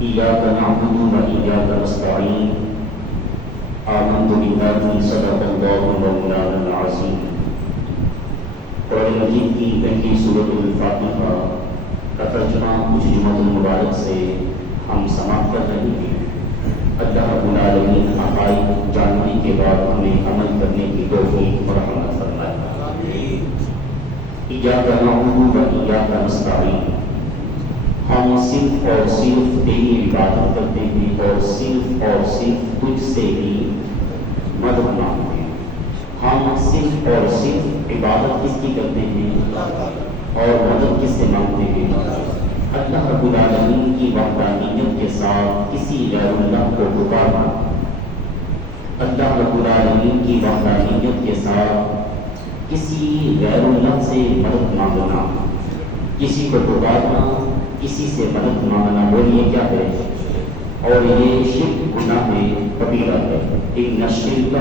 إياك نعبد وإياك نستعين آمنت بالله صدق الله مولانا العظيم۔ قرآن مجید کی پہلی سورۃ الفاتحہ کا ترجمہ کچھ جمعۃ المبارک سے ہم سماعت کر رہے ہیں۔ اللہ رب العالمین حقائق جاننے کے بعد ہمیں عمل کرنے کی توفیق اور رحمت فرمائے۔ ایاک نعبد و ایاک نستعین، ہم صرف اور صرف تیری عبادت کرتے ہیں اور صرف تجھ سے ہی مدد مانگتے ہیں۔ ہم صرف اور صرف عبادت کس کی کرتے ہیں اور مدد کس سے مانگتے ہیں؟ اللہ رب العالمین کی وحدانیت کے ساتھ کسی غیر اللہ کو پکارنا، اللہ رب العالمین کی وحدانیت کے ساتھ کسی غیر اللہ سے مدد مانگنا، کسی کو پکارنا، کسی سے مدد مانگنا، بولیے کیا ہے؟ اور یہ شرک گناہ کبیرہ ہے۔ ان الشرک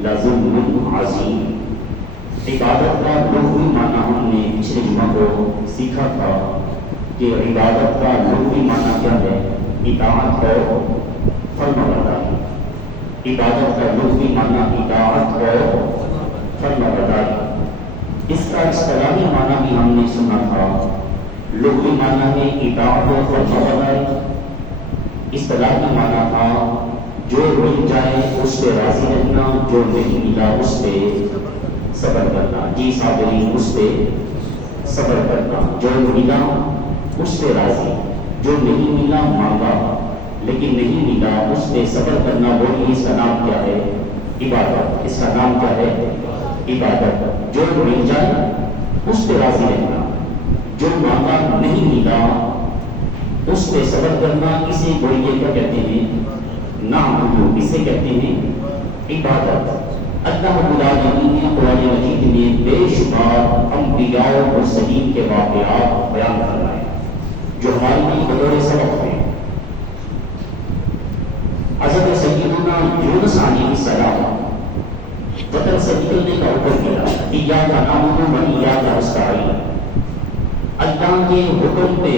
لظلم عظیم۔ عبادت کا لغوی معنی ہم نے پچھلے جمعہ کو سیکھا تھا کہ عبادت کا لغوی معنی کیا ہے؟ اطاعت اور فرمانبرداری۔ عبادت کا لغوی معنی اطاعت اور فرمانبرداری۔ اس کا اصطلاحی معنی بھی ہم نے سنا تھا۔ لغوی معنی ہے اطاعت اور فرمانبرداری، اصطلاحی معنی تھا جو مل جائے اس پہ راضی رہنا، جو نہیں ملا اس پہ صبر کرنا۔ جی صابرین، اس پہ صبر کرنا، جو ملا اس پہ راضی، جو نہیں ملا مانگا لیکن نہیں ملا اس پہ صبر کرنا۔ بولیے اس کا نام کیا ہے؟ عبادت۔ اس کا نام کیا ہے؟ عبادت۔ جو مل جائے اس پہ راضی رہنا، جو مانگا نہیں ملا اس پہ صبر کرنا، اسے بولیے کیا کہتے ہیں؟ نعبد، اسے کہتے ہیں عبادت۔ اللہ رب العالمین نے قرآن مجید میں بے شمار انبیاء اور مرسلین کے واقعات بیان فرمائے جو ہمارے لیے بطور سبق ہیں۔ حضرت سیدنا یونس علیہ السلام وطن سے نکلنے کا حکم ملا، ایاک نعبد و ایاک نستعین۔ اللہ کے حکم پہ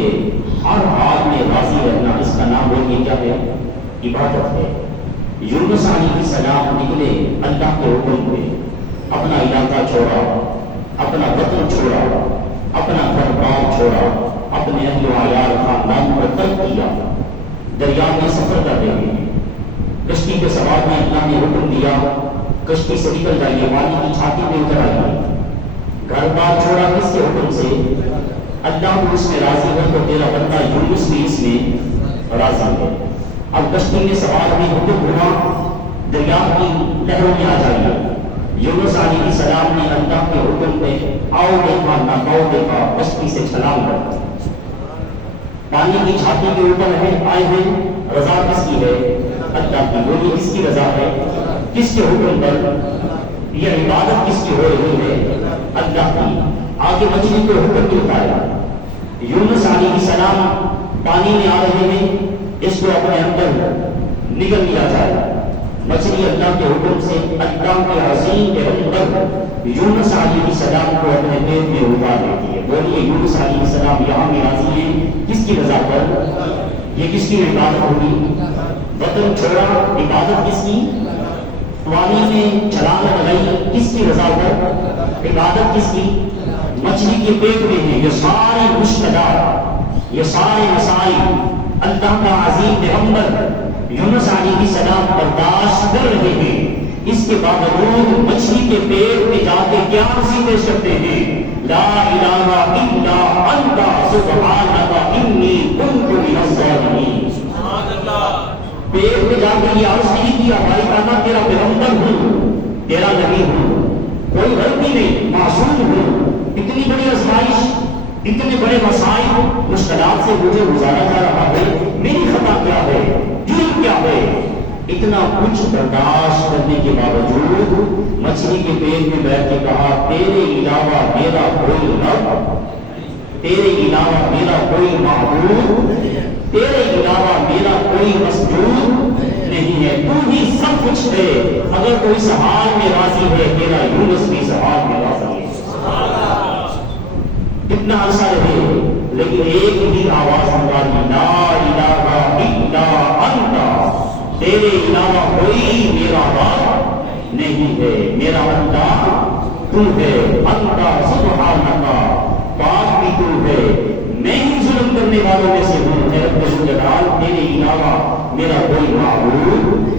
ہر حال میں راضی رہنا، اس کا نام بولیے کیا ہے؟ عبادت ہے۔ یونس علیہ السلام نکلے اللہ کے حکم پہ، اپنا علاقہ چھوڑا، اپنا وطن چھوڑا، اپنا گھر بار چھوڑا، اپنے اہل و عیال خاندان کو ترک کیا، دریا میں سفر کر رہے ہیں، کشتی کے سوار میں اللہ نے حکم دیا کشتی سے نکل جائیے، پانی کی چھاتی پہ اتر آئیے۔ گھر بار چھوڑا کس کے حکم سے؟ اللہ کو اس میں راضی ہے تو تیرا بندہ یونس بھی اس میں راضی ہے۔ اب کشتی میں سوار بھی حکم ہوا دریا کی لہروں میں آ جائیے۔ یونس علیہ السلام نے اللہ کے حکم پہ آؤ دیکھا نہ پاؤ دیکھا، کشتی سے چھلانگ کر پانی کی چھاتی کے اوپر آئے ہیں۔ رضا کس کی ہے؟ اللہ کی۔ بولیے کس کی رضا ہے؟ کس کے حکم پر؟ یہ عبادت کس کی ہو رہی ہے؟ اللہ کی۔ آگے مچھلی کو حکم ملتا ہے، یونس علیہ السلام پانی میں آ رہے ہیں، اس کو اپنے اندر نگل لیا جائے۔ مچھلی اللہ کے حکم سے اللہ کے عظیم پیغمبر یونس علیہ السلام کو اپنے پیٹ میں اٹھا دیتی ہے۔ بولیے یونس علیہ السلام یہاں بھی راضی ہیں، کس کی رضا پر؟ یہ کس کی عبادت ہوگی؟ وطن چھوڑا، عبادت کس کی؟ پانی میں چھلانگ لگائی، کس کی رضا پر؟ عبادت کس کی؟ مچھلی کے پیٹ میں ہے۔ یہ سارے مشکلات، یہ سارے مسائل اللہ کا عظیم پیغمبر یونس علیہ السلام برداشت کر رہے ہیں، اس کے باوجود مچھلی کے پیٹ میں جا کے کیا عرضی پیش کرتے ہیں؟ لا الہ الا انت سبحانک انی کنت من الظالمین۔ پیٹ میں جا کے یہ عرض نہیں کیا بھائی کہنا تیرا پیغمبر ہوں، تیرا نبی ہوں، کوئی غلطی نہیں، معصوم ہوں، اتنی بڑی آزمائش، اتنے بڑے مسائل مشکلات سے مجھے گزارا جا رہا ہے، میری خطا کیا ہے، جرم کیا ہے؟ اتنا کچھ برداشت کرنے کے باوجود مچھلی کے پیٹ میں بیٹھ کے کہا تیرے علاوہ میرا کوئی رب، تیرے علاوہ میرا کوئی معبود، تیرے علاوہ میرا کوئی مسجود نہیں ہے، تو ہی سب کچھ ہے۔ اگر کوئی سوال میں راضی ہے تیرا یونس بھی سوال میں راضی ہے۔ کتنا عرصہ رہے لیکن ایک ہی آواز ہماری لا الہ تو ہے انتا سبحانکا، پاک بھی تو ہے، میں ہی ظلم کرنے والوں میں سے ہوں، اے رب ذوالجلال تیرے علاوہ میرا کوئی معبود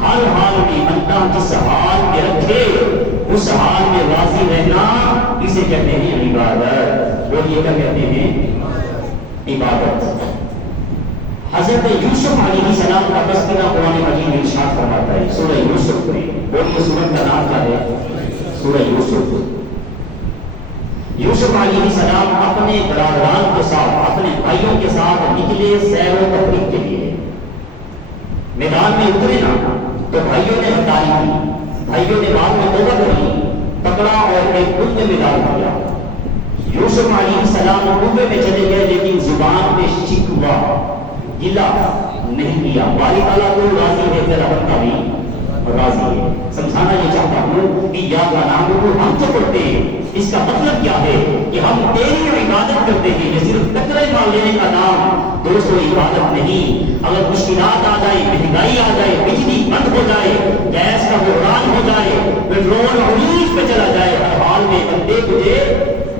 ہر حال میں انتا جس حال میں رکھے اس حال میں راضی رہنا اسے کہتے ہیں عبادت۔ بولیے کیا کہتے ہیں؟ عبادت۔ حضرت یوسف علیہ السلام کا تذکرہ قرآن مجید میں ارشاد فرماتا ہے سورہ یوسف میں۔ بولیے سورت کا نام کیا ہے؟ سورہ یوسف۔ یوسف علیہ السلام اپنے برادران کے ساتھ اپنے بھائیوں کے ساتھ نکلے سیر و تفریح کے لیے، میدان میں اترے نا تو بھائیوں نے ہتھیلی کی، بھائیوں نے بعد میں توبہ کری، پکڑا اور ایک کنویں میں ڈال دیا۔ یوسف علیہ السلام کنویں میں چلے گئے لیکن زبان میں شکوہ گلا نہیں کیا۔ باری تعالیٰ کو راضی ہے، تیرا بندہ بھی راضی ہے۔ سمجھانا یہ چاہتا ہوں کہ یا کا نام کو ہم جو پڑھتے ہیں اس کا مطلب کیا ہے کہ ہم تیری عبادت کرتے ہیں۔ یہ صرف ٹکرے مار لینے کا نام دوستو عبادت نہیں۔ اگر مشکلات آ جائے، مہنگائی آ جائے، بجلی بند ہو جائے، گیس کا بحران ہو جائے، پیٹرول عروج پہ چلا جائے، ہر حال میں بندے تجھے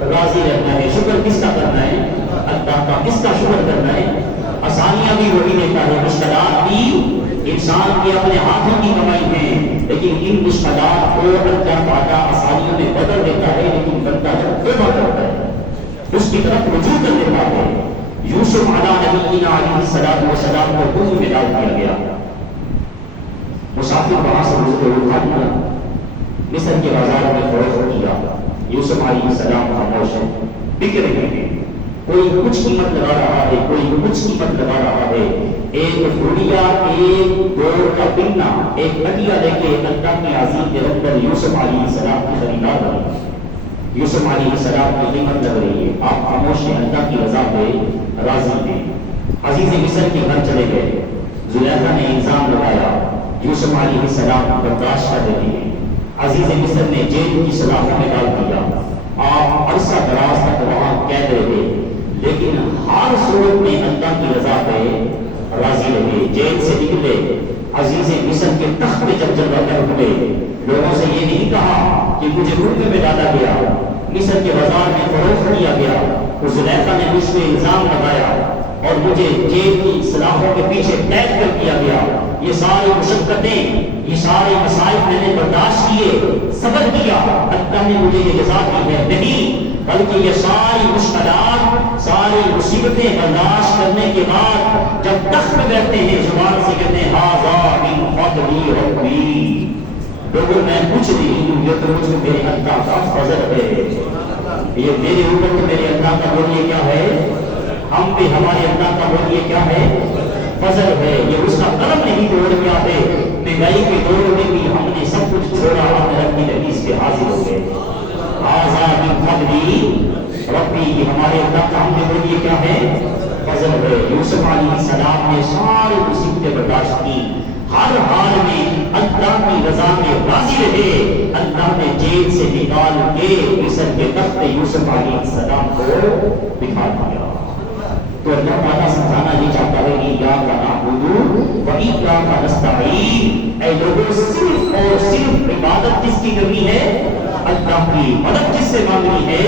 راضی رہنا ہے۔ شکر کس کا کرنا ہے؟ اللہ کا۔ کس کا شکر کرنا ہے؟ آسانیاں بھی وہی دیتا ہے، مشکلات بھی انسان کے اپنے ہاتھوں کی کمائی ہے، لیکن ان مشکلات کو اللہ تعالیٰ آسانیوں میں بدل دیتا ہے۔ لیکن بندہ جب توبہ کرتا ہے اس کی طرف رجوع کر دیتا ہے۔ یوسف علیہ نبینا علیہ السلام کو کنویں میں ڈال دیا گیا، مسافر وہاں سے رزق اٹھا لیا، مصر کے بازار میں فروخت کیا۔ یوسف علیہ السلام خاموش ہے، بک رہے ہیں، کوئی کچھ قیمت لگا رہا ہے، کوئی کچھ قیمت لگا رہا ہے۔ ایک گڑیا، ایک دور کا پننا، ایک کٹیا لے کے اللہ کے عظیم کے رب پر یوسف علیہ السلام کی خریدار بنی۔ یوسف علیہ السلام کی قیمت لگ رہی ہے، آپ خاموش ہیں، اللہ کی رضا پہ راضی ہیں۔ عزیز مصر کے گھر چلے گئے، زلیخا نے الزام لگایا، یوسف علیہ السلام برداشت کر رہے ہیں۔ عزیز مصر نے جیل کی سلاخوں میں ڈال دیا، آپ عرصہ دراز تک وہاں قید رہے، لیکن ہر صورت میں اللہ کی رضا پہ راضی رہے۔ جیل سے نکلے، عزیز مصر کے تخت پہ جب جلوہ گر ہوئے، لوگوں سے یہ نہیں کہا کہ مجھے کنویں میں ڈالا گیا، مصر کے بازار میں فروخت کیا گیا، تو زلیخا نے مجھ پہ الزام لگایا اور مجھے جیل کی سلاخوں کے پیچھے قید کر دیا گیا۔ یہ ساری مشقتیں، یہ سارے مسائل میں نے برداشت کیے، صبر کیا، اللہ نے مجھے یہ جزا دی ہے۔ نہیں، بلکہ یہ ساری مشکلات، ساری مصیبتیں برداشت کرنے کے بعد جب تخت میں بیٹھتے ہیں زبان سے کہتے ہیں ھذا من فضل ربی، لوگوں میں کچھ نہیں ہوں، یہ تو مجھ میرے اللہ کا فضل ہے، یہ میرے اوپر تو میرے اللہ کا بولیے کیا ہے، ہم بھی ہمارے اللہ کا بولیے کیا ہے، فضل ہے، یہ اس کا کرم نہیں توڑ گیا ہے۔ مہنگائی کے دور میں بھی ہم نے سب کچھ چھوڑا، ہم رب کی حدیث پہ حاضر ہو گئے۔ ھذا من فضل ربی، یہ ہمارے اللہ کا ہم نے بولیے کیا ہے، فضل ہے۔ یوسف علیہ السلام نے ساری مصیبتیں برداشت کی، ہر حال میں اللہ کی رضا میں راضی رہے۔ اللہ نے جیل سے نکال کے مصر کے تخت یوسف علیہ السلام کو بٹھا دیا۔ تو اللہ تعالیٰ سمجھانا یہ چاہتا ہے کہ یا کا نعبد و ایاک نستعین، اے لوگوں صرف اور صرف عبادت کس کی کرنی ہے، اللہ کی۔ مدد کس سے مانگنی ہے،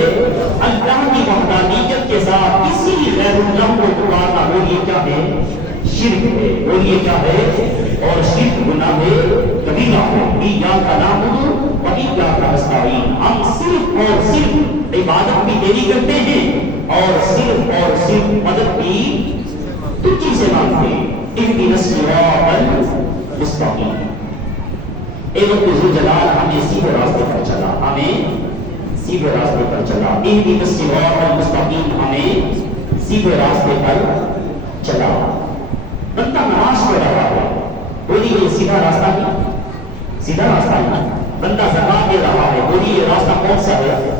اللہ کی وحدانیت کے ساتھ کسی غیر اللہ کو پکارنا، وہ یہ کیا ہے، شرک ہے، وہ یہ کیا ہے، اور شرک گناہ کبیرہ ہے۔ ایاک نعبد و ایاک نستعین، ہم صرف اور صرف عبادت بھی تیری کرتے ہیں اور صرف مدد بھی تجھی سے مانگتے ہیں۔ اهدنا الصراط المستقیم، اے رب ذوالجلال ہمیں سیدھے راستے پر چلا، ہمیں سیدھے راستے پر چلا۔ اهدنا الصراط المستقیم، ہمیں سیدھے راستے پر چلا۔ بندہ نماز پڑھ رہا ہے، بولیے یہ سیدھا راستہ نہیں، سیدھا راستہ نہیں۔ بندہ زکات دے رہا ہے، بولیے یہ راستہ کون سا ہے۔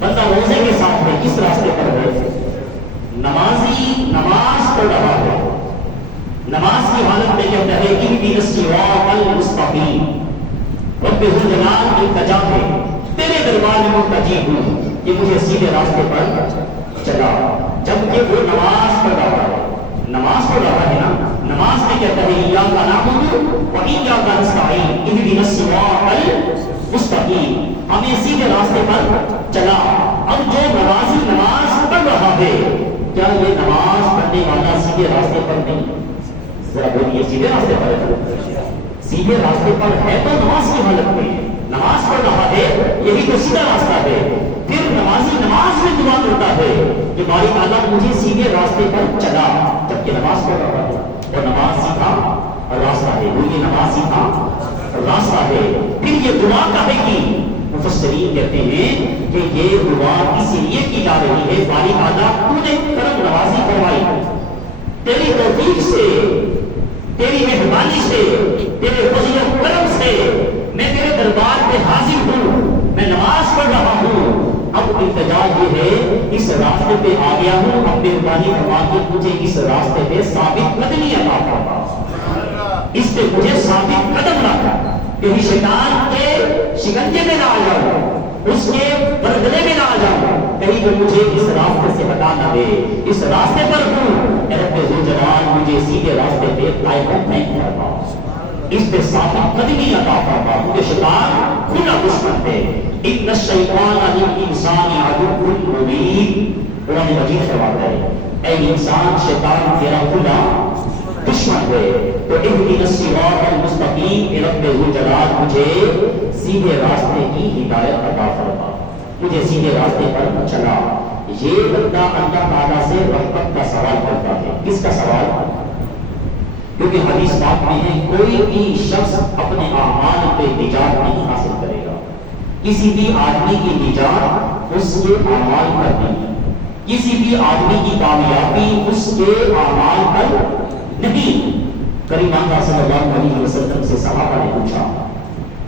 بندہ روزے کے ساتھ ہے، کس راستے پر ہے۔ نمازی نماز پڑھ رہا ہے، نماز کی حالت میں کہتا ہے اهدنا الصراط المستقیم، رب ذوالجلال التجا ہے، تیرے دربار میں ملتجی ہوں کہ مجھے سیدھے راستے پر چلا۔ جبکہ وہ نماز پڑھ رہا ہے، نماز پڑھ رہا ہے نا، نماز میں کہتا ہے ایاک نعبد و ایاک نستعین، اهدنا الصراط مستقیم، ہمیں سیدھے راستے پر چلا۔ اب جو نمازی نماز پڑھ رہا ہے، کیا یہ نماز پڑھنے والا سیدھے راستے پر نہیں؟ ذرا بولیے، سیدھے راستے پر ہے؟ سیدھے راستے پر ہے تو نماز کی حالت میں نماز پڑھ رہا ہے، یہی تو سیدھا راستہ ہے۔ پھر نمازی نماز میں دعا کرتا ہے کہ باری تعالیٰ مجھے سیدھے راستے پر چلا، جبکہ نماز پڑھ رہا ہے اور نماز سیدھا راستہ ہے، وہ یہ نماز سیدھا راستہ ہے۔ پھر یہ دعا کہے گی، مفسرین کہتے ہیں کہ یہ دعا اس لیے کی جا رہی ہے، باری تعالیٰ تو نے کرم نوازی فرمائی، تیری توفیق سے، تیری مہربانی سے، تیرے فضل و کرم سے میں تیرے دربار پہ حاضر ہوں، میں نماز پڑھ رہا ہوں۔ اب التجا یہ ہے، اس راستے پہ آ گیا ہوں، اب مہربانی فرما کے مجھے اس راستے پہ ثابت قدمی عطا فرما، اس پہ مجھے ثابت قدم رکھا، کہیں شیطان کے شکنجے میں نہ آ جاؤں، اس کے برگلے میں نہ آ جاؤں، کہیں جو مجھے اس راستے سے ہٹا نہ دے۔ اس راستے پر ہوں، اے رب ذوالجلال مجھے سیدھے راستے پہ قائم فرما، اس پہ ثابت قدمی عطا فرما، مجھے شیطان کھلا دشمن ہے۔ ان الشیطان للانسان عدو مبین، قرآن مجید فرماتا ہے اے انسان، شیطان تیرا کھلا دشمن ہے۔ تو اهدنا الصراط المستقیم، اے رب ذوالجلال مجھے سیدھے راستے کی ہدایت عطا فرما، مجھے سیدھے راستے پر چلا۔ یہ بندہ اللہ تعالیٰ سے رحمت کا سوال کرتا ہے۔ کس کا سوال؟ کیونکہ حدیث پاک میں ہے کوئی بھی شخص اپنے اعمال پہ نجات نہیں حاصل کرے گا، کسی بھی آدمی کی نجات اس کے اعمال پر نہیں، کسی بھی آدمی کی کامیابی اس کے اعمال پر نہیں۔ کریم آقا صلی اللہ علیہ وسلم سے صحابہ نے پوچھا،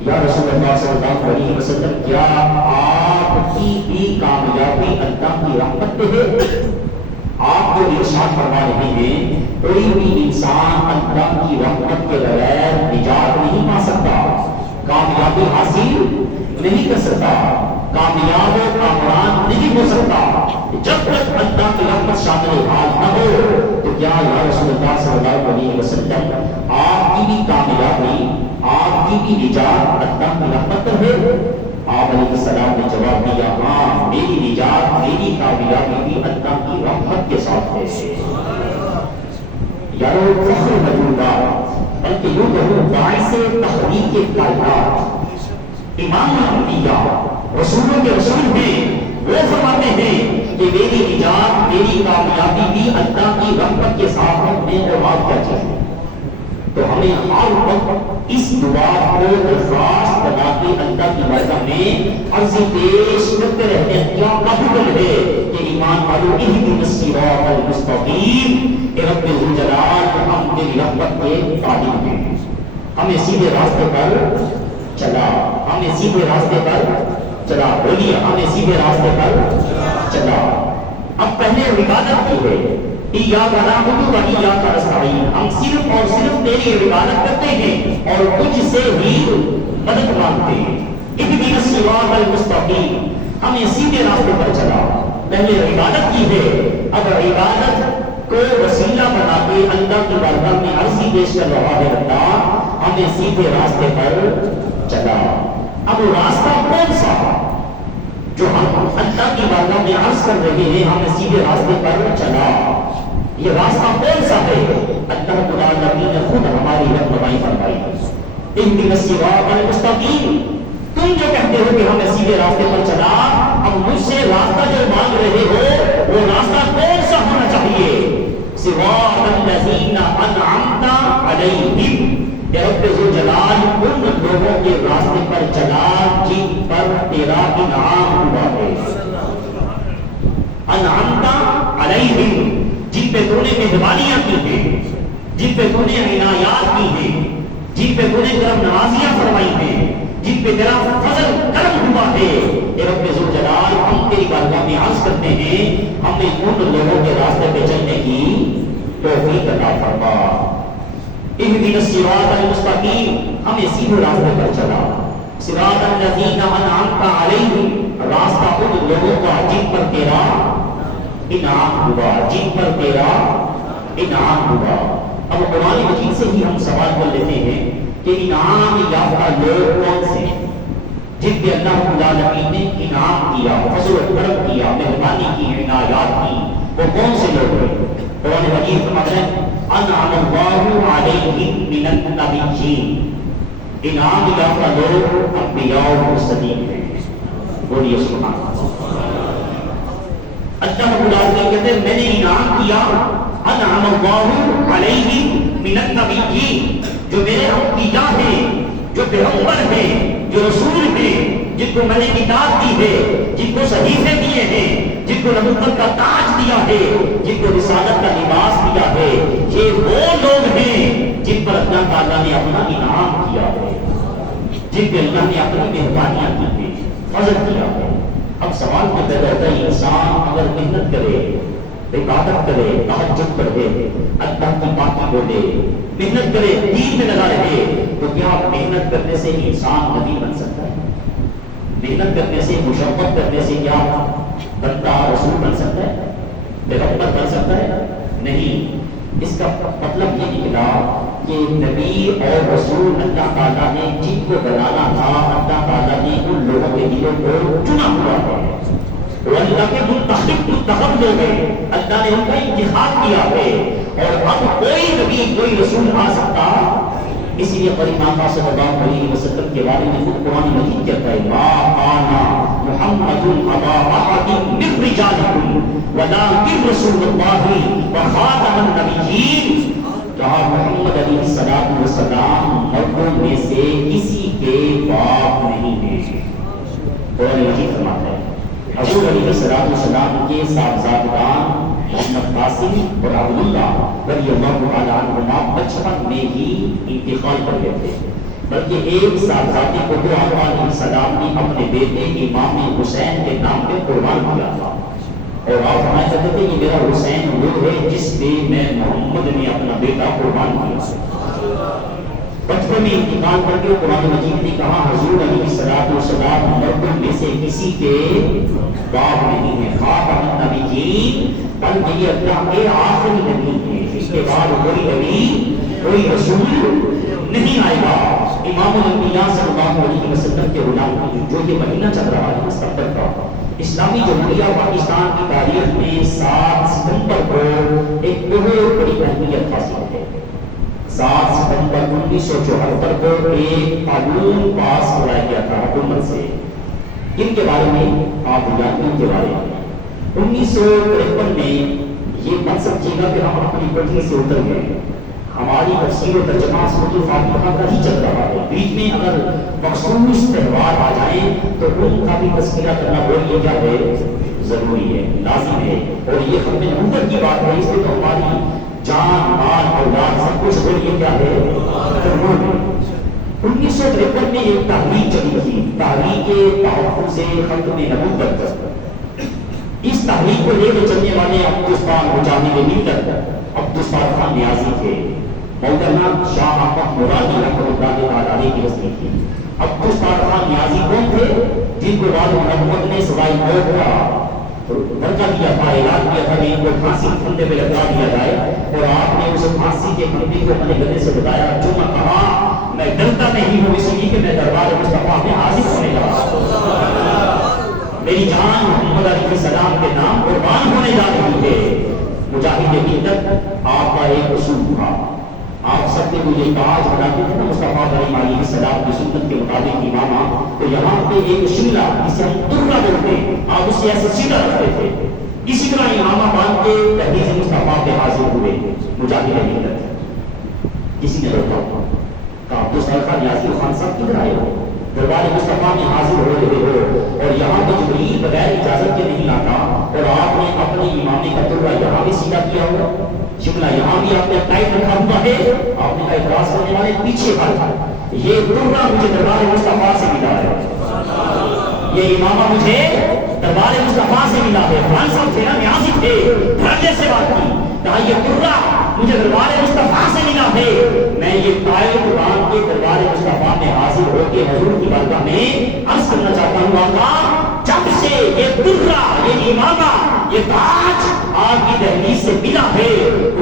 یا رسول اللہ صلی اللہ علیہ وسلم کیا آپ کی بھی کامیابی اللہ کی رحمت پہ ہے؟ آپ جو ارشاد فرما رہے ہیں کوئی بھی انسان اللہ کی رحمت کے بغیر نجات نہیں پا سکتا، کامیابی حاصل نہیں کر سکتا، کامیاب و کامران نہیں ہو سکتا جب تک اللہ کی رحمت شامل حال نہ ہو۔ تو کیا یا رسول اللہ صلی اللہ علیہ وسلم آپ کی بھی کامیابی، آپ کی بھی نجات اللہ کی رحمت پر ہے؟ آپ علیہ السلام نے جواب دیا، ہاں میری نجات، میری کامیابی بھی اللہ کی رحمت کے ساتھ ہے۔ یارو فخر مجودا، بلکہ یوں کہوں باعث تحریک کائنات، امام الانبیاء، رسولوں کے رسول ہیں، وہ فرماتے ہیں کہ میری نجات، میری کامیابی بھی اللہ کی رحمت کے ساتھ ہے، میں اور آپ کیا چاہیے؟ تو ہمیں ہر وقت اس دعا کو الفاظ بنا کے اللہ کی بارگاہ میں عرض پیش کرتے رہتے ہیں۔ کیا قابل ہے کہ ایمان والو اهدنا الصراط المستقیم، اے رب ذوالجلال ہم تیری رحمت کے طالب ہیں، ہمیں سیدھے راستے پر چلا، ہمیں سیدھے راستے پر چلا، بولیے ہمیں سیدھے راستے پر چلا۔ اب پہلے عبادت کی ہے، ایاک نعبد و ایاک نستعین، ہم صرف اور صرف تیری عبادت کرتے ہیں اور تجھ سے ہی مدد مانگتے ہیں۔ اهدنا الصراط المستقیم، ہمیں سیدھے راستے پر چلا۔ پہلے عبادت کی ہے، اب عبادت کو وسیلہ بنا کے اللہ کی بارگاہ میں عرضی پیش کر رہا ہے، اللہ ہمیں سیدھے راستے پر چلا۔ اب راستہ کون سا جو ہم اللہ کی بارگاہ میں عرض کر رہے ہیں ہمیں سیدھے راستے پر چلا، یہ راستہ کون سا ہے؟ اللہ تعالیٰ نے خود ہماری رہنمائی فرمائی، اهدنا الصراط المستقیم۔ تم جو کہتے ہو کہ ہمیں سیدھے راستے پر چلا، اب مجھ سے راستہ جو مانگ رہے ہو وہ راستہ کون سا ہونا چاہیے؟ صراط الذین انعمت علیہم، اے رب ذوالجلال ان لوگوں کے راستے پر چلا جن پر تیرا انعام ہوا ہے، انعمت علیہم، جن پہ تو نے مہربانیاں کی ہیں، جن پہ تو نے عنایات کی ہیں، جن پہ تو نے کرم نوازیاں فرمائی ہیں، جن پہ تیرا فضل کرم ہوا ہے۔ اے رب ذوالجلال ہم تیری بارگاہ میں عرض کرتے ہیں ہمیں ان لوگوں کے راستے پہ چلنے کی توفیق عطا فرما۔ اهدنا الصراط المستقیم، ہمیں سیدھے راستے پر چلا۔ صراط الذین انعمت علیہم، راستہ ان لوگوں کا جن پر تیرا انعام ہوا، جن پر تیرا انعام ہوا۔ اب قرآن مجید سے ہی ہم سوال کر لیتے ہیں کہ انعام یافتہ لوگ کون سے؟ جن پہ اللہ رب العالمین نے انعام کیا، فضل و کرم کیا، مہربانی کی، عنایات کی، وہ کون سے لوگ ہیں؟ قرآن مجید فرماتا ہے انعم اللہ علیہم من النبیین، انعام یافتہ لوگ انبیاء و مرسلین ہیں۔ بولیے سبحان اللہ۔ اللہ رب العالمین کہتے ہیں میں نے انعام کیا، انعم اللہ علیہم من النبیین، جو میرے انبیاء ہیں، جو پیغمبر ہیں، جو رسول ہیں، جن کو میں نے کتاب دی ہے، جن کو صحیفے دیے ہیں، جن کو نبوت کا تاج دیا ہے، جن کو رسالت کا لباس دیا ہے، یہ وہ لوگ ہیں جن پر اللہ تعالیٰ نے اپنا انعام کیا ہے، جن پہ اللہ نے اپنی مہربانیاں کی ہیں، فضل کیا ہے۔ اب سوال میں پیدا ہوتا ہے انسان اگر محنت کرے، عبادت کرے، تہجد پڑھے، اللہ کی باتیں بولے، محنت کرے، دین میں لگا رہے، تو کیا محنت کرنے سے انسان نبی بن سکتا ہے؟ محنت کرنے سے، مشقت کرنے سے کیا بندہ رسول بن سکتا ہے، پیغمبر بن سکتا ہے؟ نہیں۔ اس کا مطلب یہ نکلا کہ نبی اور رسول اللہ تعالیٰ نے جن کو بنانا تھا، اللہ تعالیٰ نے ان لوگوں کے دلوں کو چنا ہوا ہے، وہ اللہ کے منتخب لوگ ہیں، اللہ نے ان کا انتخاب کیا ہے، اور اب کوئی نبی کوئی رسول آ سکتا۔ اسی لیے قریب آقا صلی اللہ علیہ وسلم کے بارے میں خود قرآن مجید کہتا ہے ما کانا محمد ابا احد من رجالکم ولکن رسول اللہ وخاتم النبیین، کہا محمد علیہ الصلوۃ والسلام مردوں میں سے کسی کے باپ نہیں ہیں۔ قرآن مجید فرماتا ہے حضور علیہ السلام کے صاحبزادگان محمد قاسم اور عبداللہ رضی اللہ تعالی عنہما بچپن میں ہی انتقال کر گئے تھے، بلکہ ایک صاحبزادے کو تو آقا علیہ السلام نے اپنے بیٹے امام حسین کے نام پہ قربان کیا تھا، اور آپ فرمایا کرتے تھے کہ میرا حسین وہ ہے جس پہ میں محمد نے اپنا بیٹا قربان کیا۔ بچپن میں انتقال کر کے قرآن مجید نے کہا حضور علیہ السلام مردوں میں سے کسی کے باپ نہیں ہے، خاتم النبیین، بلکہ یہ اللہ کے آخری نبی ہیں، اس کے بعد کوئی نبی کوئی رسول نہیں آئے گا۔ امام الانبیاء صلی اللہ علیہ وسلم کے غلام جو یہ مہینہ چل رہا ہے ستمبر کا، اسلامی جمہوریہ پاکستان کی تاریخ میں 7 ستمبر کو ایک بہت بڑی اہمیت حاصل ہے۔ 7 ستمبر 1974 کو ایک قانون پاس کرایا گیا تھا حکومت سے، ان کے بارے میں آپ جانتے ہیں، کے بارے میں 1953 میں یہ مت سمجھیے گا کہ ہم اپنی پٹری سے اتر گئے، ہماری تفسیر و ترجمہ سورۃ الفاتحہ کا ہی چل رہا ہے، بیچ میں اگر مخصوص تہوار آ جائیں تو ان کا بھی تذکرہ کرنا بولیے کیا ہے، ضروری ہے، لازم ہے، اور یہ ختم نبوت کی بات ہے، اس سے تو ہماری جان مال اولاد سب کچھ بولیے کیا ہے، ضرور ہے۔ 1953 میں ایک تحریک چلی تھی، تحریک تحفظ ختم نبوت۔ اس تحریک کو لے کے چلنے والے عبدالستان مجاہد ملت عبدالستان خان نیازی تھے، مولانا شاہ احمد مرادی رحمۃ اللہ تعالی کی ہستی تھی۔ عبدالستان خان نیازی کون تھے؟ جن کو بعد محمد نے سوائے موت کا درجہ دیا تھا، اعلان کیا تھا کہ ان کو پھانسی کے پھندے پہ لٹکا دیا جائے، اور آپ نے اس پھانسی کے پھندے کو اپنے گلے سے بتایا، جو میں کہا میں ڈرتا نہیں ہوں اس لیے کہ میں دربار مصطفیٰ میں حاضر ہونے لگا، میری جان محمد علیہ السلام کے نام قربان ہونے جا رہی ہے۔ مجاہد ملت آپ کا ایک اصول تھا، آپ سب کے لیے تاج بناتے تھے نا مصطفیٰ علیہ السلام کی سنت کے مطابق امامہ، تو یہاں پہ ایک شملہ جسے ہم ترلا بولتے ہیں، آپ اسے ایسے سیدھا رکھتے تھے، اسی طرح امامہ باندھ کے تحریز مصطفیٰ پہ حاضر ہوئے مجاہد ملت۔ کسی نے روکا کہا عبدالستان نیازی خان صاحب کدھر آئے ہو؟ دربار مصطفیٰ میں حاضر ہو رہے ہو اور یہاں پہ جبریل بغیر اجازت کے نہیں آتا، اور آپ نے اپنی امامی کا ترلا یہاں بھی سیدھا کیا ہوا، شملہ یہاں بھی آپ نے ٹائٹ رکھا ہوا ہے، آپ نے اعتراض کرنے والے پیچھے ہٹ، یہ ترلا مجھے دربار مصطفیٰ سے ملا ہے، یہ امامہ مجھے دربار مصطفیٰ سے ملا ہے، خان صاحب تھے نا، نیازی تھے، دھڑلے سے بات کی، کہا یہ ترلا مجھے دربار مصطفیٰ سے ملا ہے، میں یہ ٹائٹ قرآن کے دربار مصطفیٰ میں حاضر ہو کے حضور کی بارگاہ میں عرض کرنا چاہتا ہوں، آقا جب سے یہ ترلا، یہ امامہ، یہ تاج آپ کی دہلیز سے ملا ہے،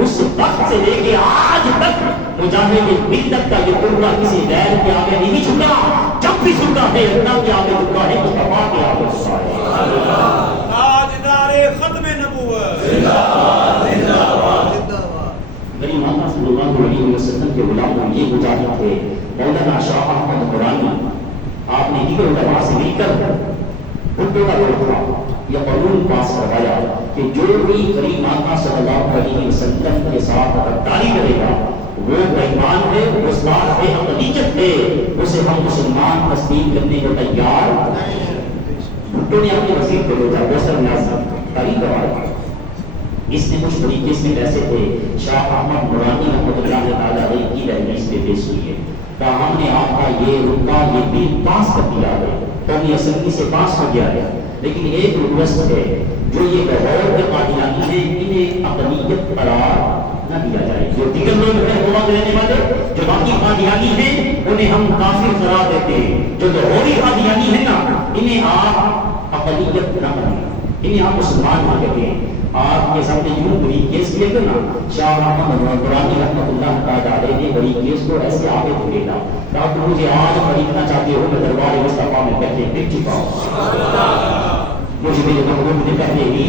اس وقت سے لے کے آج تک مجاہد ملت کا یہ ترلا کسی غیر کے آگے نہیں جھکا، جب بھی زندہ ہے، اللہ کے آگے زندہ ہے، مصطفیٰ کے آگے زندہ ہے۔ تاجدار ختم نبوت زندہ باد، زندہ باد، زندہ باد۔ میری مولا صلی اللہ علیہ وسلم کے غلام یہ مجاہد تھے مولانا شاہ احمد قرآنی۔ آپ نے دیگر علماء سے مل کر بھٹو کا لڑکا یہ قانون پاس کروایا کہ جو بھی کریم آقا صلی اللہ علیہ وسلم کے ساتھ غداری کرے گا وہ بےمان ہے، رسوا ہے، اقلیت ہے، اسے ہم مسلمان تسلیم کرنے کو تیار نہیں۔ بھٹو نے اپنے وزیر کو بھیجا کوثر نیاز تاریخ کروایا۔ اس نے کچھ طریقے سے پیسے تھے شاہ احمد نورانی رحمۃ اللہ تعالیٰ علیہ کی دہلیز پہ پیش ہوئی ہے۔ ہم نے آپ کا یہ رکا یہ بل پاس کر دیا ہے، قومی اسمبلی سے پاس ہو گیا ہے، لیکن ایک ریکویسٹ ہے جو یہ لاہور کے قادیانی ہیں انہیں اقلیت قرار نہ دیا جائے۔ جو دیگر لوگ ہیں گوا کے رہنے والے جو باقی قادیانی ہیں انہیں ہم کافر قرار دیتے ہیں، جو لاہوری قادیانی ہیں نا انہیں آپ اقلیت نہ بنائیں، انہیں آپ مسلمان نہ کہیں۔ آپ کے سامنے یوں بڑی کیس لے کر نا شاہ محمد قرآنی رحمۃ اللہ تعالیٰ علیہ نے بڑی کیس کو ایسے آگے بھولے گا کہ آپ مجھے آج خریدنا چاہتے ہو میں دربار مصطفیٰ میں پہلے بک چکا ہوں، مجھے میرے محبوب نے پہلے ہی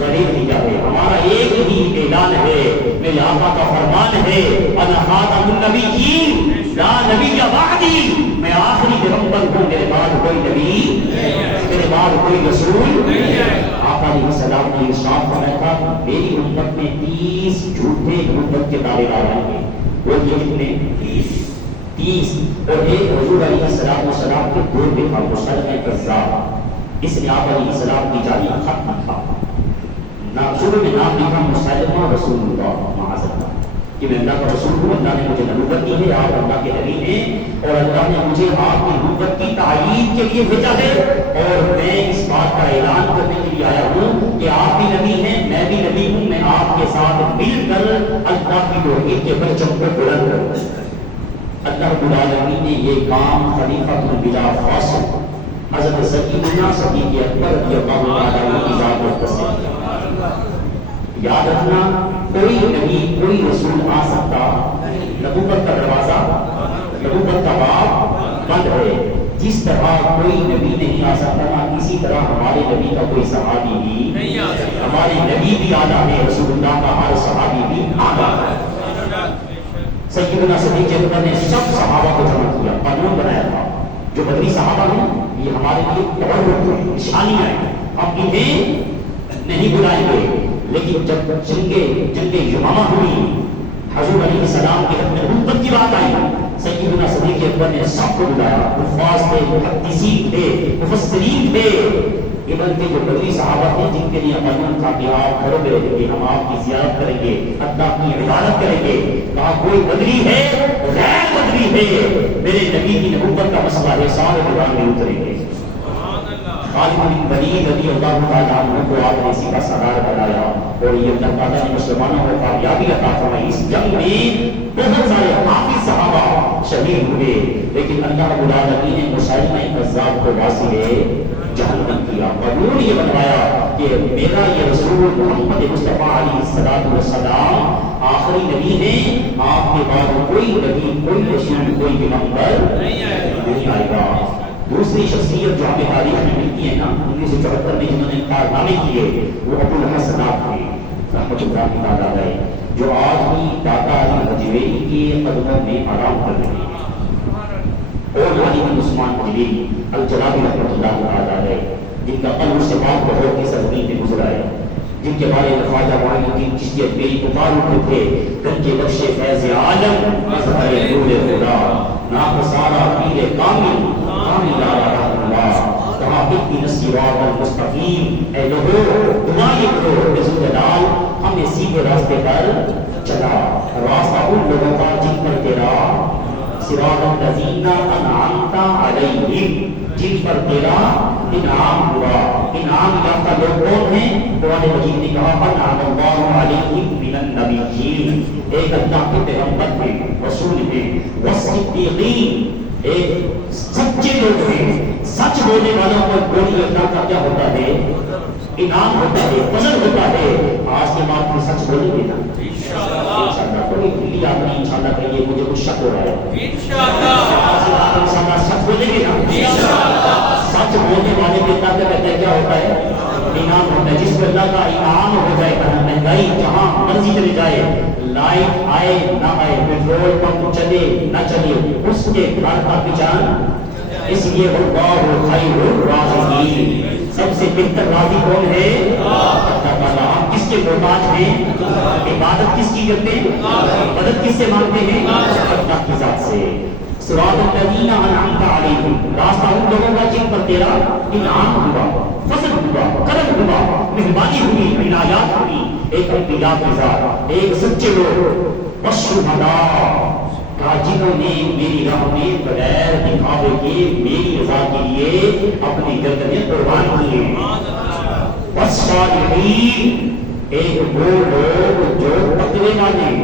غریب دیا ہے۔ ہمارا ایک ہی اعلان ہے، میرے آقا کا فرمان ہے انا خاتم النبیین لا نبی بعدی، میں آخری پیغمبر ہوں، میرے بعد کوئی نبی، میرے بعد کوئی رسول نہیں ہے۔ آقا علیہ السلام نے ارشاد فرمایا تھا میری امت میں 30 جھوٹے نبوت کے دعوے دار آئیں گے، وہ کتنے 30 اور ایک حضور علیہ السلام کے دور میں تھا مسلم کذاب، اس نے آپ علیہ السلام کی جاری خط نہ تھا نہ شروع میں نام لکھا مسلمہ رسول اللہ معاذ اللہ کہ میں اللہ کا رسول ہوں، اللہ نے مجھے نبوت دی ہے، آپ اللہ کے نبی ہیں اور اللہ نے مجھے آپ کی نبوت کی تائید کے لیے بھیجا ہے اور میں اس بات کا اعلان کرنے کے لیے آیا ہوں کہ آپ بھی نبی ہیں میں بھی نبی ہوں، میں آپ کے ساتھ مل کر اللہ کی توحید کے پرچم کو بلند کروں۔ اللہ رب العالمین نے یہ کام خلیفۃ بلا فاصل حضرت سیدنا صدیق اکبر رضی اللہ تعالیٰ عنہ کی ذات پر تسلیم کیا۔ یاد رکھنا کوئی نبی کوئی رسول آ سکتا، نبوت کا دروازہ نبوت کا باب بند ہے، جس طرح کوئی نبی نہیں آ سکتا نا اسی طرح ہمارے نبی کا کوئی صحابی بھی نہیں آ سکتا۔ ہمارے نبی بھی آدھا ہے، رسول اللہ کا ہر صحابی بھی آدھا ہے۔ سیدنا صدیق اکبر نے سب صحابہ کو جمع کیا، قانون بنایا تھا جو بدری صحابہ ہیں یہ ہمارے لیے تبرک ہے، نشانیاں ہیں، ہم انہیں نہیں بلائیں گے، لیکن جب جنگ یمامہ ہوئی حضور علیہ السلام کے حق میں نبوت کی بات آئی سیدنا صدیق اکبر نے سب کو بلایا، حفاظ تھے، محدثین تھے، مفسرین تھے، ایون کے جو بدری صحابہ تھے جن کے لیے قانون تھا کہ آپ گھروں میں رہیں گے، ہم آپ کی زیارت کریں گے، اللہ کی عبادت کریں گے، کہا کوئی بدری ہے غیر بدری ہے میرے نبی کی نبوت کا مسئلہ ہے سارے قرآن میں اتریں گے۔ خالد بن ولید رضی اللہ تعالیٰ عنہ کو آپ نے اسی کا سردار بنایا اور یہ اللہ تعالیٰ نے مسلمانوں کو کامیابی عطا فرمائی۔ اس جنگ میں بہت سارے حافظ صحابہ شہید ہوئے، لیکن اللہ رب العالمین نے مسلمہ کذاب کو واصل جہنم کیا۔ قانون یہ بنوایا کہ میرا یہ رسول محمد مصطفیٰ علیہ السلام آخری نبی ہیں، آپ کے بعد کوئی نبی کوئی رسول کوئی پیغمبر نہیں آئے گا۔ دوسری شخصیت جو ہمیں تاریخ میں ملتی ہے نا 1974 میں جنہوں نے کارنامے کیے وہ ابو الحسن تھے رحمۃ اللہ تعالیٰ علیہ، جو آج بھی داتا علی حجویری کے قدموں میں آرام کر رہے ہیں، اور علی بن عثمان حجویری الجلابی رحمۃ اللہ تعالیٰ علیہ جن کا قلب سے بات بہت کی سرزمین میں گزرا ہے، جن کے بارے میں خواجہ معین الدین چشتی اجمیری پکار اٹھے تھے گن کے بخش فیض عالم مظہر نور خدا نام سارا پیر کامل کامل اللہ کہا اتنی الصراط المستقیم، اے لوگو دعائیں کرو رب جلال ہمیں سیدھے راستے پر چلا، راستہ ان لوگوں کا جن پر تیرا صراط الذین انعمت علیہم جن پر تیرا انعام ہوا۔ انعام یافتہ لوگ کون ہیں؟ قرآن مجید نے کہا انعم اللہ علیہم من النبیین، ایک اللہ کے پیغمبر ہیں رسول ہیں، والصدیقین ایک سچے لوگ ہیں، سچ بولنے والوں کو بولی اللہ کا کیا ہوتا ہے؟ انعام ہوتا ہے، فضل ہوتا ہے۔ آج کے بعد میں سچ بولیں گے نا انشاءاللہ، کوئی دلی آدمی انشاءاللہ کہیے مجھے کچھ شک ہو رہا ہے، انشاءاللہ سچ بولیں گے نا سچ بولنے والے کے طاقت کہتے ہیں کیا ہوتا ہے؟ انعام ہوتا ہے. جس کو اللہ کا انعام ہو جائے گا، مہنگائی جہاں مرضی چلی جائے، لائٹ آئے نہ آئے، پیٹرول پمپ چلے نہ چلے، اس کے گھر کا بچان. اس لیے اللہ خیر الرازقین، سب سے بہتر راضی کون ہے؟ اللہ تعالیٰ. ہم کس کے محتاج ہیں؟ عبادت کس کی کرتے ہیں؟ مدد کس سے مانگتے ہیں؟ اللہ کی ذات سے. صراط الذین انعمت علیہم، راستہ ان لوگوں کا جن پر تیرا انعام ہوا، فضل ہوا، کرم ہوا، مہربانی ہوئی، عنایات ہوئی. ایک انبیاء کی ذات، ایک سچے لوگ، والشہداء، جنہوں نے میری راہ میں بغیر دکھاوے کے میری رضا کے لیے اپنی گردنیں قربان کیے. والصالحین، ایک وہ لوگ جو تقوی والے،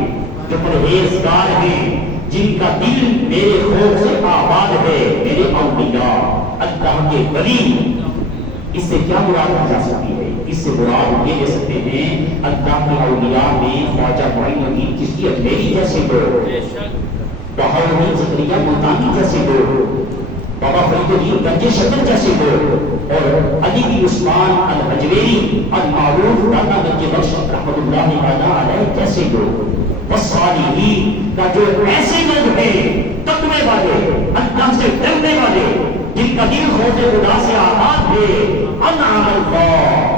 جو پرہیزگار ہیں، جن کا دل میرے خوف سے آباد ہے. میرے اولیاء، اللہ کے ولی. اس سے کیا مراد کی جا سکتی ہے؟ اس سے مراد یہ لے سکتے ہیں اللہ کے اولیاء میں خواجہ معین الدین چشتی اجمیری جیسے لوگ، بہاؤالدین زکریا ملتانی جیسے لوگ، بابا فرید الدین گنج شکر جیسے لوگ، اور علی بن عثمان الحجویری المعروف داتا گنج بخش رحمۃ اللہ علیہ جیسے لوگ. والصالحین کا جو ایسے لوگ ہیں تقوی والے، اللہ سے ڈرنے والے، جن کا دل خوف خدا سے آباد ہے. انعام اللہ،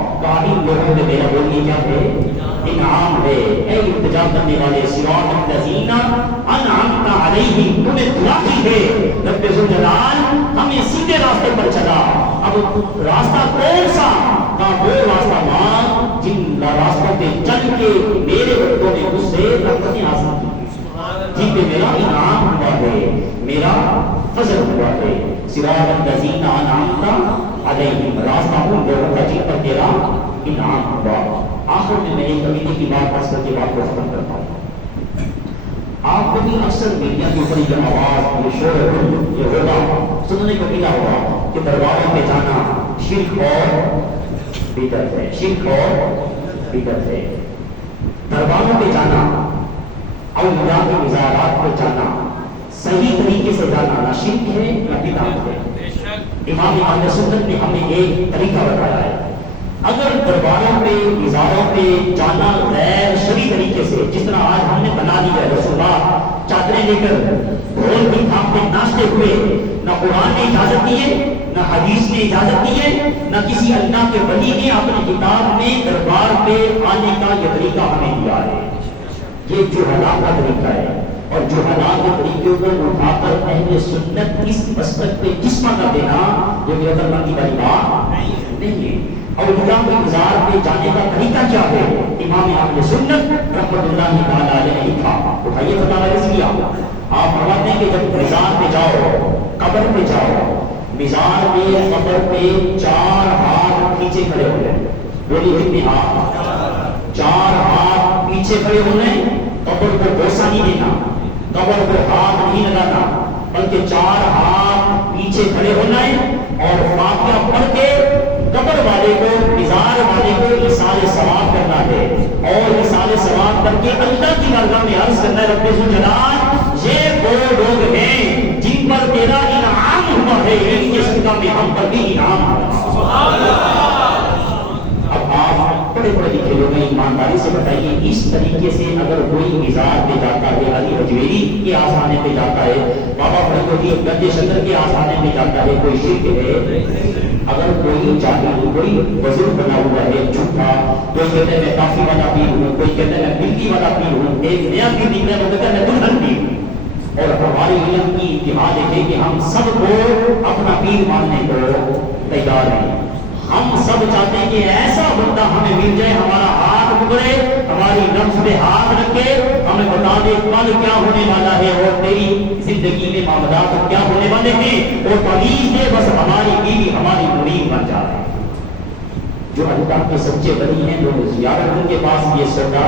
ان لوگوں میں میرا بولیے کیا ہے؟ انعام ہے. اے التجا کرنے والے، صراط الذین انعمت علیہم، تمہیں دعا کی ہے رب ذوالجلال ہمیں سیدھے راستے پر چلا. اب راستہ کون سا؟ وہ راستہ ماں جن راستوں پہ چل کے میرے بندوں نے مجھ سے رحمتیں حاصل کی، جن پہ میرا انعام ہوا ہے، میرا فضل ہوا ہے. صراط الذین انعمت علیہم، راستہ ان لوگوں کا جن پر تیرا انعام ہوا. آخر میں ایک کمیٹی کی بات عرض کر کے بات کو ختم کرتا ہوں. آپ کو بھی اکثر میڈیا کے اوپر یہ آواز، یہ شور، یہ ہوگا سننے کو ملا ہوگا کہ درباروں پہ جانا شرک اور بدعت ہے، شرک اور بدعت ہے. درباروں پہ جانا، اولیاء کے مزارات پہ جانا، صحیح طریقے سے جانا نہ شرک ہے نہ بدعت ہے. امام اہل سنت نے ہمیں ایک طریقہ بتایا ہے. اگر درباروں پہ مزاروں پہ جانا غیر شرعی طریقے سے، جس طرح آج ہم نے بنا لیا ہے، رسول اللہ چادریں لے کر ڈھول کی تھام پہ ناچتے ہوئے، نہ قرآن نے اجازت دی ہے، نہ حدیث نے اجازت دی ہے، نہ کسی اللہ کے ولی نے اپنی کتاب میں دربار پہ آنے کا یہ طریقہ ہمیں دیا ہے. یہ جہلاء کا طریقہ ہے، اور جہلاء کے طریقے کو اٹھا کر اہل سنت اس مسلک پہ جسم کر دینا یہ بے مندی والی بات نہیں ہے. اولیاء کے مزار پہ جانے کا طریقہ کیا ہے؟ امام اہل سنت رحمۃ اللہ تعالی علیہ نے لکھا. اٹھائیے فتاوی رضویہ. آپ فرماتے ہیں کہ جب مزار پہ جاؤ، قبر پہ جاؤ، مزار پہ قبر پہ 4 ہاتھ پیچھے کھڑے ہو گئے. بولیے کتنے ہاتھ؟ 4 ہاتھ پیچھے کھڑے ہونے. قبر کو بوسہ نہیں دینا، قبر کو ہاتھ نہیں لگانا، بلکہ 4 ہاتھ پیچھے کھڑے ہونا ہے اور فاتحہ پڑھ کے قبر والے کو، مزار والے کو ایصال ثواب کرنا ہے، اور ایصال ثواب کر کے اللہ کی بارگاہ میں عرض کرنا ہے رب ذوالجلال یہ وہ لوگ ہیں جن پر تیرا انعام ہوا ہے، ان کے صدقہ میں ہم پر بھی انعام ہوا. اب آپ بڑے بڑے لکھے لوگ ہیں، ایمانداری سے بتائیے اس طریقے سے اگر کوئی مزار پہ جاتا ہے، علی حجویری کے آستانے پہ جاتا ہے، بابا فرید الدین گنج شکر کے آستانے پہ جاتا ہے، کوئی شرک ہے؟ اگر کوئی جاہل، کوئی بزرگ بنا ہوا ہے جھوٹا، کوئی کہتا ہے میں کافی والا پیر ہوں، کوئی کہتا ہے میں ملکی والا پیر ہوں، ایک نیا پیر نکلا ہے وہ کہتا ہے میں دلہن پیر ہوں. اور ہماری علم کی انتہا دیکھیں کہ ہم سب کو اپنا پیر ماننے کو تیار ہیں. ہم سب چاہتے ہیں کہ ایسا بندہ ہمیں مل جائے، ہمارا ہاتھ پکڑے، ہماری نفس پہ ہاتھ رکھے، ہمیں بتا دے کل کیا ہونے والا ہے اور تیری زندگی میں معاملات کیا ہونے والے ہیں، اور تعویذ دے، بس ہماری بیوی ہماری مرید بن جائے. جو اللہ کے سچے ولی ہیں وہ زیارت ان کے پاس یہ سودا،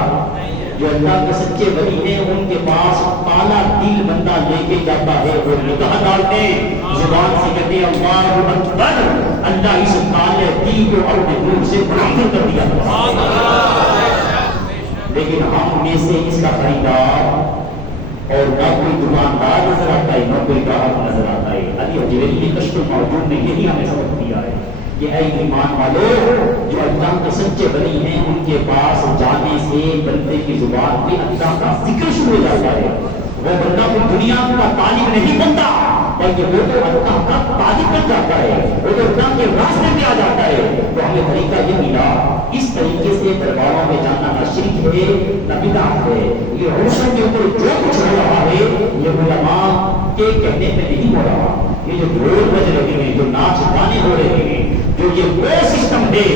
جو اللہ کے سچے ولی ہیں ان کے پاس کالا دل بندہ لے کے جاتا ہے، وہ نگاہ ڈالتے زبان سے کہتے اللہ اکبر، اللہ اس کالے دل کو اپنے نور سے برابر کر دیا. لیکن ہم میں سے اس کا خریدار اور نہ کوئی دکاندار نظر آتا ہے، نہ کوئی گاہک نظر آتا ہے. کہ جبریل کشف الموجود نے یہی ہمیں سبق دیا ہے کہ اے ایمان والو جو اللہ کے سچے بنی ہیں ان کے پاس جانے سے بندے کی زبان پہ اللہ کا ذکر شروع ہو جاتا ہے. وہ بندہ کوئی دنیا کا طالب نہیں بنتا بلکہ وہ تو اللہ کا طالب بن جاتا ہے, وہ تو اللہ کے راستے پہ آ جاتا ہے. تو ہمیں طریقہ یہ ملا, اس طریقے سے درباروں میں جانا نہ شرک ہے نہ بدعت ہے. یہ عرصوں کے اوپر جو کچھ ہو رہا ہے یہ علماء کے کہنے پہ نہیں ہو رہا. یہ جو ڈھول بج رہے ہیں, جو ناچ گانے ہو رہے ہیں, جو یہ وہ سسٹم ہے,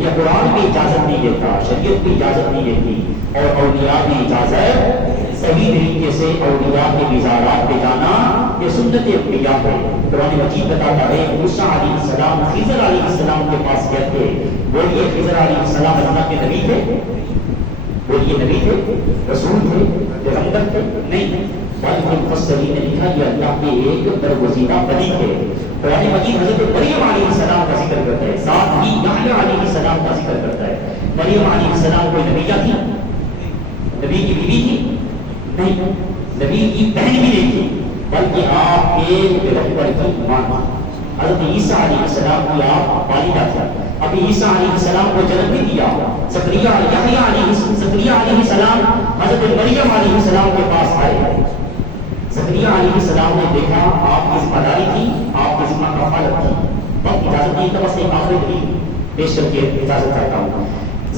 یہ قرآن کی اجازت نہیں دیتا, شریعت کی اجازت نہیں دیتی, اور اولیاء کی اجازت صحیح طریقے سے اولیاء کے مزارات پہ جانا یہ سنت انبیاء ہے. قرآن مجید بتاتا ہے موسیٰ علیہ السلام خضر علیہ السلام کے پاس گئے تھے. بولیے خضر علیہ السلام اللہ کے نبی تھے؟ بولیے نبی تھے, رسول تھے, پیغمبر تھے؟ نہیں. بلکہ مفسرین نے لکھا یہ اللہ کے ایک برگزیدہ بنی تھے. قرآن مجید حضرت مریم علیہ السلام کا ذکر کرتا ہے, ساتھ ہی یحییٰ علیہ السلام کا ذکر کرتا ہے. مریم علیہ السلام کوئی نبیہ تھی؟ نبی کی بیوی تھی؟ نہیں. نبی کی بہن بھی نہیں تھی, بلکہ آپ ایک پیغمبر کی ماں. حضرت عیسیٰ علیہ السلام کی آپ والدہ تھا. ابھی عیسیٰ علیہ السلام کو جنم بھی دیا. زکریا علیہ السلام حضرت مریم علیہ السلام کے پاس آئے. زکریا علیہ السلام نے دیکھا آپ کی ذمہ داری تھی, آپ کی ذمہ کفالت تھی. وقت اجازت دی تو بس ایک آخری دلیل پیش کر کے اجازت چاہتا ہوں.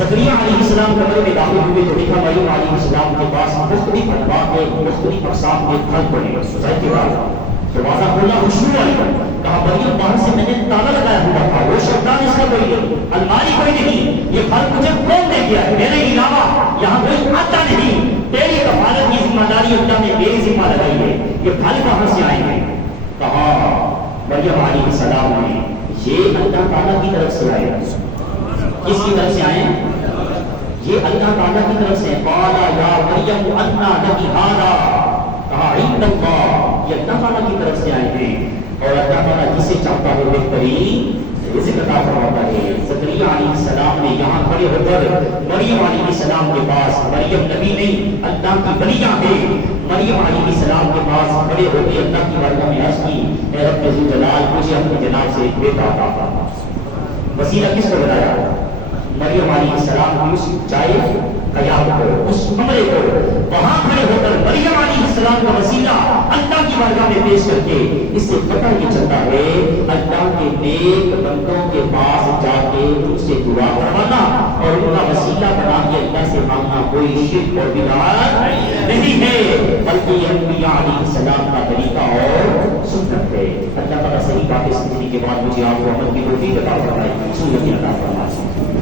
زکریا علیہ السلام کمرے میں داخل ہوئے تو دیکھا مریم علیہ السلام کے پاس مختلف انواع کے مختلف اقسام کے پھل پڑے. ظاہر کی بات دروازہ کھولا, خوشبو آئی. کہا مریم باہر سے میں نے تالا لگایا ہوا تھا, وہ شبدان اس کا کوئی نہیں, الماری کوئی نہیں, یہ پھل مجھے کون دے دیا ہے؟ میرے علاوہ یہاں کوئی آتا نہیں. تیری کفالت کی ذمہ داری اللہ نے میری ذمہ لگائی ہے, یہ پھل کہاں سے آئے ہیں؟ کہا مریم علیہ السلام نے یہ اللہ تعالیٰ کی طرف سے آئے. کس کی طرف سے آئے؟ یہ اللہ تعالیٰ کی طرف سے. قالا یا مریم انا لکی ھذا, کہا عند اللہ, یہ اللہ تعالیٰ کی طرف سے آئے ہیں, اور اللہ تعالیٰ جسے چاہتا ہے بہترین رزق عطا فرماتا ہے. زکریا علیہ السلام نے یہاں کھڑے ہو کر مریم علیہ السلام کے پاس, مریم نبی نہیں اللہ کی بلیاں ہے, مریم علیہ السلام کے پاس کھڑے ہو کے اللہ کی بارگاہ میں عرض کی, اے رب ذوالجلال مجھے اپنے جناب سے ایک بیٹا عطا فرما. وسیلہ کس کو بنایا؟ مریم علیہ السلام کی اس جائے قیام کو, اس کمرے کو, وہاں کھڑے ہو کر مریم علیہ السلام کا وسیلہ اللہ کی بارگاہ میں پیش کر کے اس سے پتہ یہ چلتا ہے اللہ کے نیک بندوں کے پاس جا کے ان سے دعا کروانا اور ان کا وسیلہ بنا کے اللہ سے مانگنا کوئی شرک اور بدعت نہیں ہے, بلکہ یہ انبیاء علیہ السلام کا طریقہ اور سنت ہے. اللہ تعالیٰ صحیح باتیں سمجھنے کے بعد مجھے آپ کو عمل کی توفیق عطا فرمائے, سنت عطا فرمائے.